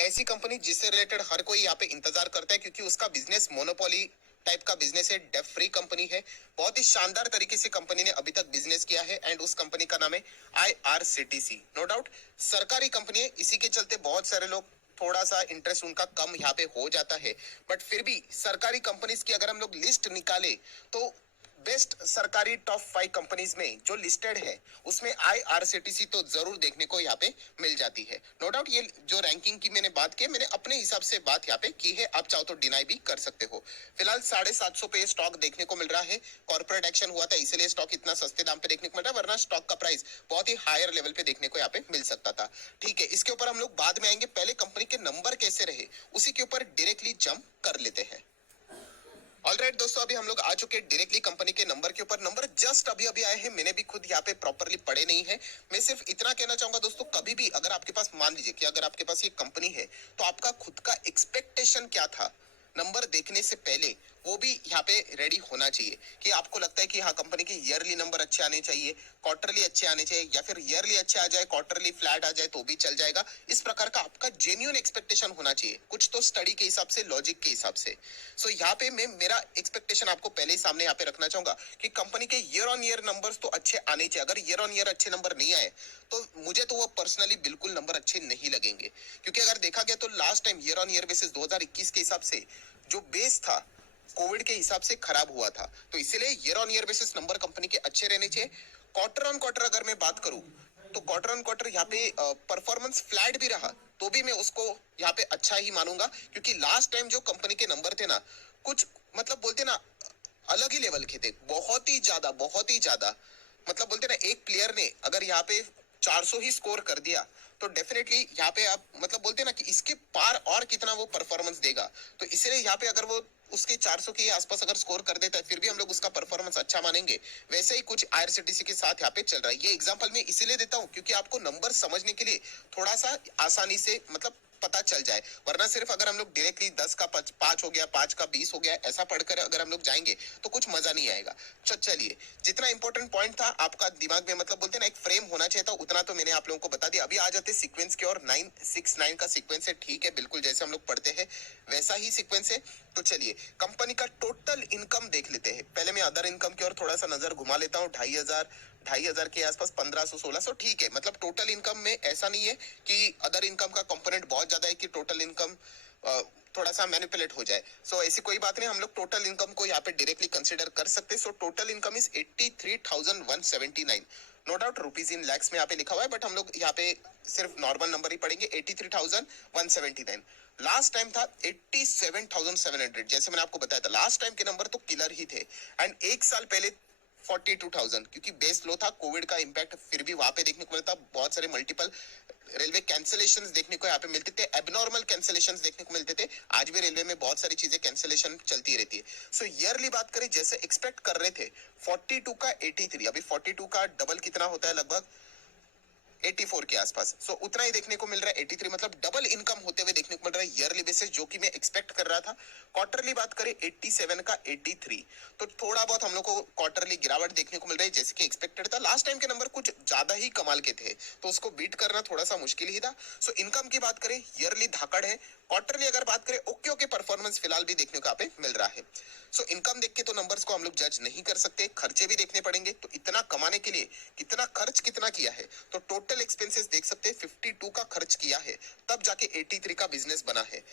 ऐसी कंपनी जिससे रिलेटेड हर कोई यहाँ पे इंतजार करता है, क्योंकि उसका बिजनेस मोनोपोली टाइप का बिजनेस है, डेट फ्री कंपनी है। बहुत ही शानदार तरीके से कंपनी ने अभी तक बिजनेस किया है एंड उस कंपनी का नाम है IRCTC। नो डाउट सरकारी कंपनी है, इसी के चलते बहुत सारे लोग थोड़ा सा इंटरेस्ट उनका कम यहाँ पे हो जाता है। बट फिर भी सरकारी कंपनीज की अगर हम लोग लिस्ट निकाले तो बेस्ट सरकारी टॉप 5 कंपनीज में जो लिस्टेड है उसमें IRCTC तो जरूर देखने को यहाँ पे मिल जाती है। नो डाउट ये जो रैंकिंग की मैंने बात की, मैंने अपने हिसाब से बात यहाँ पे की है, आप चाहो तो डिनाई भी कर सकते हो। फिलहाल 750 पे स्टॉक देखने को मिल रहा है। कॉर्पोरेट एक्शन हुआ था इसलिए स्टॉक इतना सस्ते दाम पे देखने को मिल रहा है, वरना स्टॉक का प्राइस बहुत ही हायर लेवल पे देखने को यहाँ पे मिल सकता था। ठीक है, इसके ऊपर हम लोग बाद में आएंगे, पहले कंपनी के नंबर कैसे रहे उसी के ऊपर डायरेक्टली जंप कर लेते हैं। ऑलराइट दोस्तों, अभी हम लोग आ चुके हैं डायरेक्टली कंपनी के नंबर के ऊपर। नंबर जस्ट अभी अभी आए हैं, मैंने भी खुद यहाँ पे प्रॉपरली पढ़े नहीं है। मैं सिर्फ इतना कहना चाहूंगा दोस्तों, कभी भी अगर आपके पास, मान लीजिए कि अगर आपके पास ये कंपनी है तो आपका खुद का एक्सपेक्टेशन क्या था नंबर देखने से पहले, वो भी यहाँ पे रेडी होना चाहिए। कि आपको लगता है कि हाँ कंपनी के ईयरली नंबर अच्छे आने चाहिए, क्वार्टरली अच्छे आने चाहिए, या फिर ईयरली अच्छे आ जाए क्वार्टरली फ्लैट आ जाए तो भी चल जाएगा। इस प्रकार का आपका जेन्युइन एक्सपेक्टेशन होना चाहिए, कुछ तो स्टडी के हिसाब से, लॉजिक के हिसाब से। सो यहाँ पे मैं मेरा एक्सपेक्टेशन आपको पहले ही सामने यहाँ पे रखना चाहूंगा कि कंपनी के ईयर ऑन ईयर नंबर्स तो अच्छे आने चाहिए। अगर ईयर ऑन ईयर अच्छे नंबर नहीं आए तो मुझे तो वो पर्सनली बिल्कुल नंबर अच्छे नहीं लगेंगे। क्योंकि अगर देखा गया तो last time year on year basis 2021 के हिसाब से जो बेस था कोविड के हिसाब से खराब हुआ था, तो इसीलिए year on year basis number company के अच्छे रहने चाहिए। क्वार्टर ऑन क्वार्टर अगर मैं बात करूं तो क्वार्टर ऑन क्वार्टर यहाँ पे परफॉर्मेंस फ्लैट भी रहा तो भी मैं उसको यहाँ पे अच्छा ही मानूंगा। क्योंकि लास्ट टाइम जो कंपनी के नंबर थे ना, कुछ मतलब बोलते ना अलग ही लेवल के थे, बहुत ही ज्यादा। मतलब बोलते ना एक प्लेयर ने अगर यहाँ पे 400 ही स्कोर कर दिया तो डेफिनेटली यहाँ पे आप मतलब बोलते ना कि इसके पार और कितना वो परफॉर्मेंस देगा। तो इसलिए यहाँ पे अगर वो उसके 400 के आसपास अगर स्कोर कर देता है फिर भी हम लोग उसका परफॉर्मेंस अच्छा मानेंगे। वैसे ही कुछ IRCTC के साथ यहाँ पे चल रहा है। ये एग्जांपल मैं इसीलिए देता हूँ क्योंकि आपको नंबर समझने के लिए थोड़ा सा आसानी से मतलब पता चल जाए। वरना सिर्फ अगर हम लोग डायरेक्टली 10 का 5 हो गया, 5 का 20 हो गया, ऐसा पढ़कर अगर हम लोग जाएंगे तो कुछ मजा नहीं आएगा। चलिए, जितना इंपॉर्टेंट पॉइंट था आपका दिमाग में मतलब बोलते ना एक फ्रेम होना चाहिए था, उतना तो मैंने आप लोगों को बता दिया। अभी आ जाते सीक्वेंस की और 969 का सीक्वेंस है। ठीक है, बिल्कुल जैसे हम लोग पढ़ते हैं वैसा ही सीक्वेंस है। तो चलिए कंपनी का टोटल इनकम देख लेते हैं। पहले मैं अदर इनकम की ओर थोड़ा सा नजर घुमा लेता हूँ। 2,500 के आसपास, 1,500 1600। ठीक है, मतलब टोटल इनकम में ऐसा नहीं है कि अदर इनकम का कंपोनेंट बहुत ज्यादा है कि टोटल इनकम थोड़ा सा मैनिपुलेट हो जाए। सो ऐसी कोई बात नहीं, हम लोग टोटल इनकम को यहाँ पे डायरेक्टली कंसीडर कर सकते हैं। So total income is 83,179। No doubt rupees in lakhs में यहाँ पे लिखा हुआ है, बट हम लोग यहाँ पे सिर्फ नॉर्मल नंबर ही पढ़ेंगे। 83,179। लास्ट टाइम था 87,700। जैसे मैंने आपको बताया था लास्ट टाइम के नंबर तो किलर ही थे। एंड एक साल पहले 42,000, क्योंकि बेस लो था, कोविड का इंपैक्ट फिर भी वहां पे देखने को मिलता। बहुत सारे मल्टीपल रेलवे कैंसिलेशंस देखने को यहाँ पे मिलते थे, एबनॉर्मल कैंसिलेशंस देखने को मिलते थे। आज भी रेलवे में बहुत सारी चीजें कैंसिलेशन चलती रहती है। सो ईयरली बात करें जैसे एक्सपेक्ट कर रहे थे 42 का 83। अभी 42 का डबल कितना होता है, लगभग 84 के आसपास। सो उतना ही देखने को मिल रहा है। 83 मतलब डबल इनकम होते हुए देखने को मिल रहा है ईयरली बेसिस, जो कि मैं एक्सपेक्ट कर रहा था। क्वार्टरली बात करें 87 का 83, तो थोड़ा बहुत हम लोग को क्वार्टरली गिरावट देखने को मिल रही है जैसे कि एक्सपेक्टेड था। लास्ट टाइम के नंबर कुछ ज्यादा ही कमाल के थे तो उसको बीट करना थोड़ा सा मुश्किल ही था। सो इनकम की बात करें ईयरली धाकड़ है। क्वार्टरली अगर बात करें ओके ओके परफॉर्मेंस फिलहाल भी देखने को यहाँ पे मिल रहा है। सो इनकम देख के तो नंबर्स को हम लोग जज नहीं कर सकते, खर्चे भी देखने पड़ेंगे। तो इतना कमाने के लिए कितना खर्च कितना किया है, तो टोटल एक्सपेंसेस देख सकते हैं। 52 का खर्च किया है तब जाके 83 का बिजनेस बना है।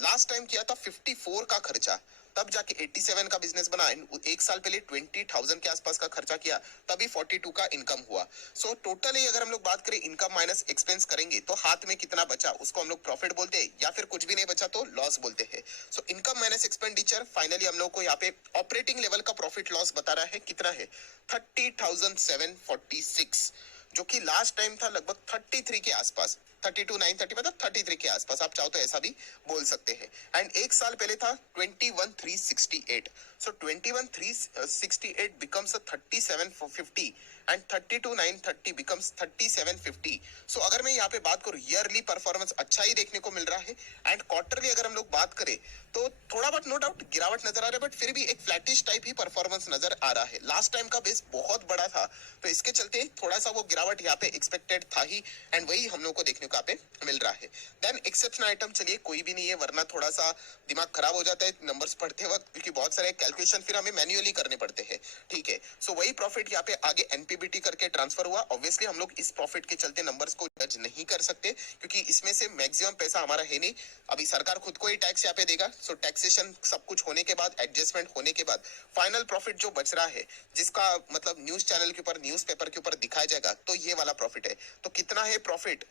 लास्ट टाइम किया था 54 का खर्चा तब जाके 87 का बिजनेस बना। एक साल पहले 20,000 के आसपास का खर्चा किया तभी 42 का इनकम हुआ। सो टोटली अगर हम लोग बात करें इनकम माइनस एक्सपेंस करेंगे तो हाथ में कितना बचा उसको हम लोग प्रॉफिट बोलते हैं, या फिर कुछ भी नहीं बचा तो लॉस बोलते हैं। So income minus expenditure finally हम लोग को यहाँ पे ऑपरेटिंग लेवल का प्रॉफिट लॉस बता रहा है कितना है, 30,746, जो कि लास्ट टाइम था लगभग 33 के आसपास। 32,930 मतलब 33 के आसपास, आप चाहो तो ऐसा भी बोल सकते हैं। एंड एक साल पहले था 21,368। सो 21,368 बिकम्स 37,450 एंड 32,930 बिकम्स 37,50। सो अगर मैं यहाँ पे बात करूँ ईयरली परफॉर्मेंस अच्छा ही देखने को मिल रहा है। एंड क्वार्टरली अगर हम लोग बात करें तो थोड़ा बहुत नो डाउट गिरावट नजर आ रहा है, बट फिर भी एक फ्लैटिश टाइप ही परफॉर्मेंस नजर आ रहा है। लास्ट टाइम का बेस बहुत बड़ा था तो इसके चलते थोड़ा सा वो गिरावट यहाँ पे एक्सपेक्टेड था ही, एंड वही हम लोग को देखने को यहाँ पे मिल रहा है। देन एक्सेप्शनल आइटम चलिए कोई भी नहीं है, वरना थोड़ा सा दिमाग खराब हो जाता है नंबर्स पढ़ते वक्त, क्योंकि बहुत सारे कैलकुलेशन फिर हमें मैन्युअली करने पड़ते हैं। ठीक है, सो वही प्रॉफिट यहाँ पे आगे एनपीबीटी करके ट्रांसफर हुआ। ऑब्वियसली हम लोग इस प्रॉफिट के चलते नंबर्स को जज नहीं कर सकते, क्योंकि इसमें से मैक्सिमम पैसा हमारा है नहीं। अभी सरकार खुद को ही टैक्स यहाँ पे देगा, सो टैक्सेशन सब कुछ होने के बाद, एडजस्टमेंट होने के बाद फाइनल प्रॉफिट जो बच रहा है, जिसका मतलब न्यूज चैनल के ऊपर, न्यूज पेपर के ऊपर दिखाया जाएगा, तो ये वाला प्रॉफिट है। तो कितना है प्रॉफिट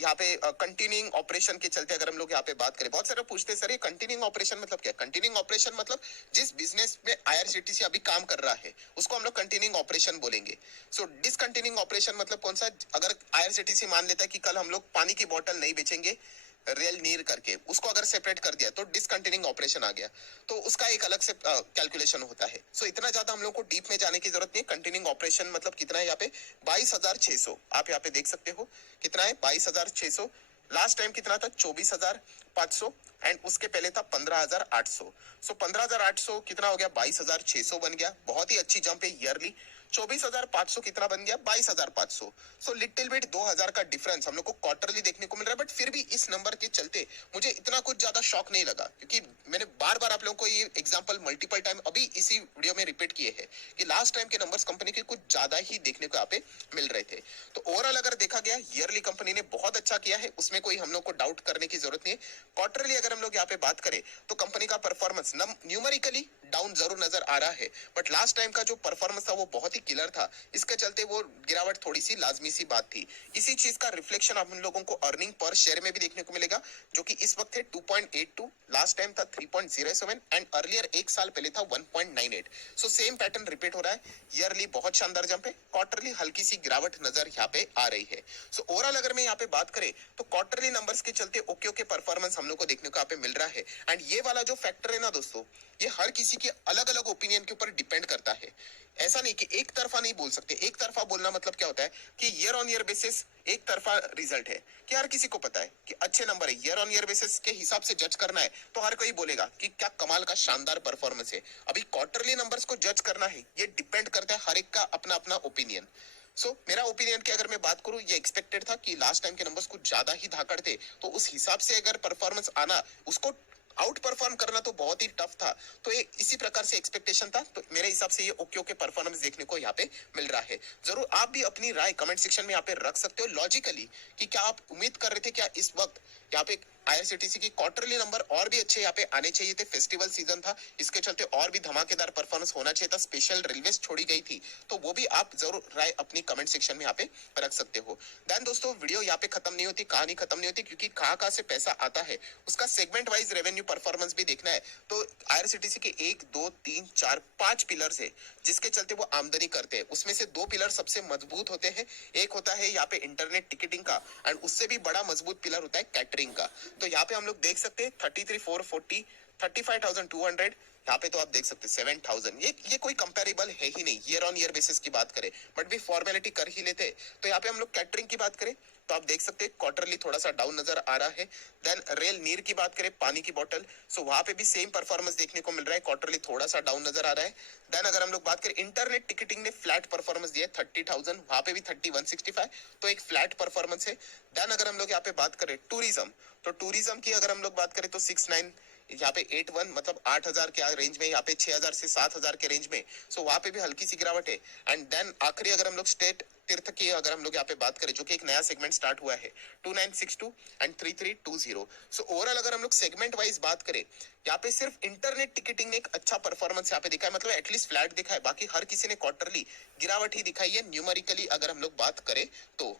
यहाँ पे कंटिन्यूइंग ऑपरेशन के चलते अगर हम लोग यहाँ पे बात करें, बहुत सारे पूछते हैं सर ये कंटिन्यूइंग ऑपरेशन मतलब क्या? कंटिन्यूइंग ऑपरेशन मतलब जिस बिजनेस में आईआरसीटीसी अभी काम कर रहा है उसको हम लोग कंटिन्यूइंग ऑपरेशन बोलेंगे। सो डिसकंटिन्यूइंग ऑपरेशन मतलब कौन सा? अगर आईआरसीटीसी मान लेता है कि कल हम लोग पानी की बोतल नहीं बेचेंगे रेल नीर करके, उसको अगर सेपरेट कर दिया तो डिसकंटिन्यूइंग ऑपरेशन आ गया, तो उसका एक अलग से कैलकुलेशन होता है। सो इतना ज्यादा हम लोग को डीप में जाने की जरूरत नहीं है। कंटिन्यूइंग ऑपरेशन मतलब कितना है यहाँ पे? 22,600 आप यहाँ पे देख सकते हो कितना है, 22,600। लास्ट टाइम कितना था? 24,500। एंड उसके पहले था 15,800। सो 15,800 कितना हो गया? 22,600 बन गया। बहुत ही अच्छी जंप है ईयरली। 24,500 कितना बन गया? 22,500। सो लिटिल बिट 2,000 का डिफरेंस हम लोग को क्वार्टरली देखने को मिल रहा है, बट फिर भी इस नंबर के चलते मुझे इतना कुछ ज्यादा शॉक नहीं लगा, क्योंकि मैंने बार बार आप लोगों को ये एग्जांपल मल्टीपल टाइम अभी इसी वीडियो में रिपीट किए हैं कि लास्ट टाइम के नंबर्स कंपनी के कुछ ज्यादा ही देखने को यहाँ पे मिल रहे थे। तो ओवरऑल अगर देखा गया ईयरली कंपनी ने बहुत अच्छा किया है, उसमें कोई हम लोग को डाउट करने की जरूरत नहीं है। क्वार्टरली अगर हम लोग यहाँ पे बात करें तो कंपनी का परफॉर्मेंस न्यूमेरिकली डाउन जरूर नजर आ रहा है, बट लास्ट टाइम का जो परफॉर्मेंस था वो बहुत ही किलर था। इसके चलते वो गिरावट थोड़ी सी लाजमी सी बात थी। इसी चीज का रिफ्लेक्शन हम लोगों को अर्निंग पर शेयर में भी देखने को मिलेगा, जो कि इस वक्त है 2.82, लास्ट टाइम था 3.07 एंड अर्लियर एक साल पहले था 1.98। सो सेम पैटर्न रिपीट हो रहा है। ईयरली बहुत शानदार जंप है, क्वार्टरली हल्की सी गिरावट नजर यहाँ पे आ रही है। सो ओवरऑल अगर मैं यहाँ पे बात करें तो क्वार्टरली नंबर्स के चलते ओके ओके परफॉर्मेंस हम लोग को देखने को यहाँ पे मिल रहा है। एंड ये वाला जो फैक्टर है ना दोस्तों, ये हर किसी के अलग अलग ओपिनियन के ऊपर डिपेंड करता है। ऐसा नहीं कि एक तरफा नहीं बोल सकते। एक तरफा बोलना मतलब क्या होता है कि ईयर ऑन ईयर बेसिस एक तरफा रिजल्ट है, कि हर किसी को पता है कि अच्छे नंबर है, ईयर ऑन ईयर बेसिस के हिसाब से जज करना है तो हर कोई बोलेगा कि क्या कमाल का शानदार परफॉर्मेंस है। अभी क्वार्टरली नंबर्स को जज करना है, ये डिपेंड करता है हर एक का अपना अपना ओपिनियन। मेरा ओपिनियन की अगर मैं बात करूं, ये एक्सपेक्टेड था कि लास्ट टाइम के नंबर्स कुछ ज्यादा ही धाकड़ थे, तो उस हिसाब से अगर परफॉर्मेंस आना, उसको आउट परफॉर्म करना तो बहुत ही टफ था। तो ये इसी प्रकार से एक्सपेक्टेशन था, तो मेरे हिसाब से ये ओके ओके परफॉर्मेंस देखने को यहाँ पे मिल रहा है। जरूर आप भी अपनी राय कमेंट सेक्शन में यहाँ पे रख सकते हो लॉजिकली, कि क्या आप उम्मीद कर रहे थे क्या इस वक्त यहाँ पे आईआरसीटीसी की क्वार्टरली नंबर और भी अच्छे यहाँ पे आने चाहिए थे? फेस्टिवल सीजन था, इसके चलते और भी धमाकेदार परफॉर्मेंस होना चाहिए था, स्पेशल रेलवे छोड़ी गई थी, तो वो भी आप जरूर राय अपनी कमेंट सेक्शन में यहाँ पे रख सकते हो। देन दोस्तों वीडियो यहाँ पे खत्म नहीं होती, कहानी खत्म नहीं होती, क्योंकि कहाँ कहाँ से पैसा आता है उसका सेगमेंट वाइज रेवेन्यू परफॉर्मेंस भी देखना है। तो आईआरसीटीसी के 1 2 3 4 5 पिलर्स है जिसके चलते वो आमदनी करते हैं। उसमें से 2 पिलर सबसे मजबूत होते हैं। एक होता है यहाँ पे इंटरनेट टिकटिंग का, एंड उससे भी बड़ा मजबूत पिलर होता है कैटरिंग का। तो यहाँ पे हम लोग देख सकते हैं 33,440, 35,200, यहाँ पे तो आप देख सकते हैं 7,000। ये कोई कंपैरेबल है ही नहीं ईयर ऑन ईयर बेसिस की बात करें, बट भी फॉर्मेलिटी कर ही लेते। तो यहाँ पे हम लोग कैटरिंग की बात करें तो आप देख सकते हैं क्वार्टरली थोड़ा सा डाउन नजर आ रहा है। देन रेल नीर की बात करें, पानी की बोतल, वहां पे भी सेम परफॉर्मेंस देखने को मिल रहा है, क्वार्टरली थोड़ा सा डाउन नजर आ रहा है। देन अगर हम लोग बात करें इंटरनेट टिकटिंग ने फ्लैट परफॉर्मेंस दिया 30,000, वहां पे भी 30,165, तो एक फ्लैट परफॉर्मेंस है। देन अगर हम लोग यहाँ पे बात करें टूरिज्म, तो टूरिज्म की अगर हम लोग बात करें तो 69, यहाँ पे 81 मतलब 8,000 के रेंज में, यहाँ पे 6,000 से 7,000 के रेंज में, वहां पे भी हल्की सी गिरावट है। एंड देन आखिरी अगर हम लोग स्टेट तीर्थ की अगर हम लोग यहाँ पे बात करें, जो कि एक नया सेगमेंट स्टार्ट हुआ है, 2962 एंड 3320। ओवरऑल अगर हम लोग सेगमेंट वाइज बात करें, यहाँ पे सिर्फ इंटरनेट टिकटिंग ने एक अच्छा परफॉर्मेंस यहाँ पे दिखा है, मतलब एटलीस्ट फ्लैट दिखा है। बाकी हर किसी ने क्वार्टरली गिरावट ही दिखाई है न्यूमेरिकली अगर हम लोग बात करें तो।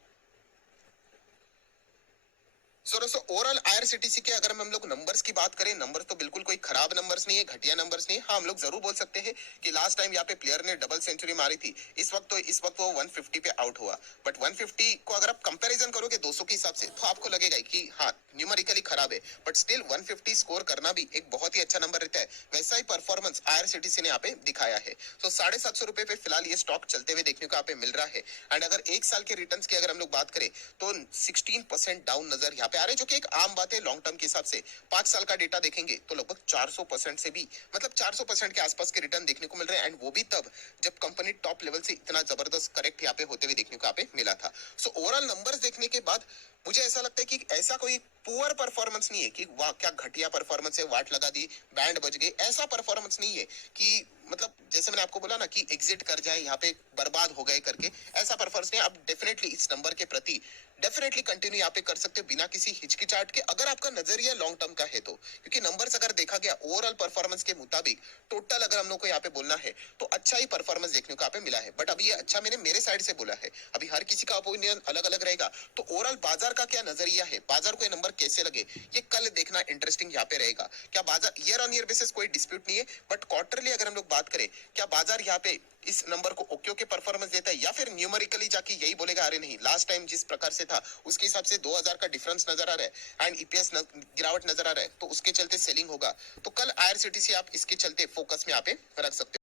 दोस्तों ओवरऑल आईआरसीटीसी के अगर हम लोग नंबर्स की बात करें, नंबर्स तो बिल्कुल कोई खराब नंबर्स नहीं है, घटिया नंबर्स नहीं है। हाँ, हम लोग जरूर बोल सकते हैं कि लास्ट टाइम यहाँ पे प्लेयर ने डबल सेंचुरी मारी थी, इस वक्त वो 150 पे आउट हुआ। बट 150 को अगर आप कंपैरिजन करोगे 200 के हिसाब से, तो आपको लगेगा कि हाँ न्यूमेरिकली खराब खराब है, बट स्टिल 150 स्कोर करना भी एक बहुत ही अच्छा नंबर रहता है। वैसा ही परफॉर्मेंस आईआरसीटीसी ने यहाँ पे दिखाया है। तो ₹750 पे फिलहाल ये स्टॉक चलते हुए देखने को यहाँ पे मिल रहा है। एंड अगर एक साल के रिटर्न्स की अगर हम लोग बात करें तो 16% डाउन नजर यहाँ पे आ रहे हैं, जो कि एक आम बात है लॉन्ग टर्म के हिसाब से। 5 साल का डेटा देखेंगे तो लगभग 400% से भी, मतलब 400% के आसपास के रिटर्न देखने को मिल रहे हैं। एंड वो भी तब जब कंपनी टॉप लेवल से इतना जबरदस्त करेक्ट यहाँ पे होते हुए देखने को यहाँ पे मिला था। सो ओवरऑल नंबर्स देखने के बाद मुझे ऐसा लगता है कि ऐसा कोई पुअर परफॉर्मेंस नहीं है कि वाह क्या घटिया परफॉर्मेंस है, वाट लगा दी, बैंड बज गए, ऐसा परफॉर्मेंस नहीं है कि मतलब जैसे मैंने आपको बोला ना कि एग्जिट कर जाए यहाँ पे, बर्बाद हो गए करके, ऐसा परफॉर्मेंस नहीं है। आप डेफिनेटली इस नंबर के प्रति डेफिनेटली कंटिन्यू यहाँ पे कर सकते हो बिना किसी हिचकिचाहट के, अगर आपका नजरिया लॉन्ग टर्म का है तो। क्योंकि नंबर्स अगर देखा गया ओवरऑल परफॉर्मेंस के मुताबिक, टोटल अगर हम लोग को यहाँ पे बोलना है तो अच्छा ही परफॉर्मेंस देखने को यहाँ पे मिला है। बट अभी ये अच्छा मैंने मेरे साइड से बोला है, अभी हर किसी का ओपिनियन अलग अलग रहेगा। तो ओवरऑल बाजार का क्या नजरिया है, बाजार को ये नंबर कैसे लगे, ये कल देखना इंटरेस्टिंग यहाँ पे रहेगा। क्या बाजार ईयर ऑन ईयर बेसिस कोई डिस्प्यूट नहीं है, बट क्वार्टरली अगर हम लोग बात करें, क्या बाजार यहाँ पे इस नंबर को ओके ओके परफॉर्मेंस देता है, या फिर न्यूमेरिकली जाके यही बोलेगा अरे नहीं लास्ट टाइम जिस प्रकार से था उसके हिसाब से 2000 का डिफरेंस नजर आ रहा है एंड ईपीएस गिरावट नजर आ रहा है, तो उसके चलते सेलिंग होगा। तो कल आईआरसीटीसी आप इसके चलते फोकस में यहाँ पे रख सकते हो।